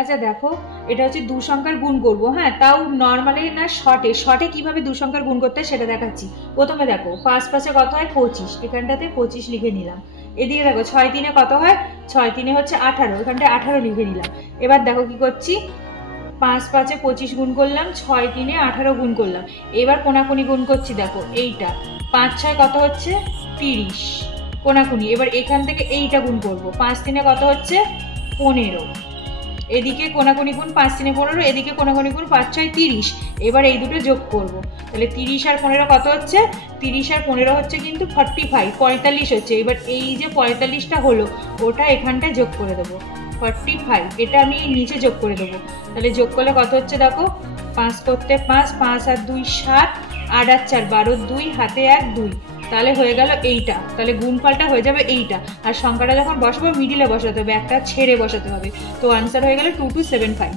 আচ্ছা দেখো, এটা হচ্ছে 2 সংখ্যার গুণ করবো। হ্যাঁ, তাও নর্মালি না, শর্টে কিভাবে 2 সংখ্যার গুণ করতে হয় সেটা দেখাচ্ছি। প্রথমে দেখো 5 5-এ কত হয় 25, এখানটাতে 25 লিখে নিলাম। এদিকে দেখো 6 3-এ কত হয়, 6 3-এ হচ্ছে 18, এখানটায় 18 লিখে নিলাম। এবার দেখো কি করছি, 5 5-এ 25 গুণ করলাম, 6 3-এ 18 গুণ করলাম। এবার কোনাকুনি গুণ করছি, দেখো এইটা 5 6 কত হচ্ছে 30 কোনাকুনি। এবার এখান থেকে এইটা গুণ করবো, 5 3-এ কত হচ্ছে 15, এদিকে কোনাকুনি গুণ 5 3-এ 15, এদিকে কোনাকুনি গুণ 5 6 30। এবার এই দুটো যোগ করব, তাহলে 30 আর 15 কত হচ্ছে, 30 আর 15 হচ্ছে কিন্তু 45, 45 হচ্ছে। এবার এই যে 45টা হলো ওটা এখানটায় যোগ করে দেবো, 45 এটা আমি নিচে যোগ করে দেবো। তাহলে যোগ করলে কত হচ্ছে দেখো, 5 করতে 5, 5 আর 2 7, 8 আর 4 12, 2 হাতে 1 2, তাহলে হয়ে গেল এইটা। তাহলে গুণফলটা হয়ে যাবে এইটা। আর সংখ্যাটা যখন বসাবো মিডিলে বসাতে হবে, একটা ছেড়ে বসাতে হবে। তো আনসার হয়ে গেল 2275।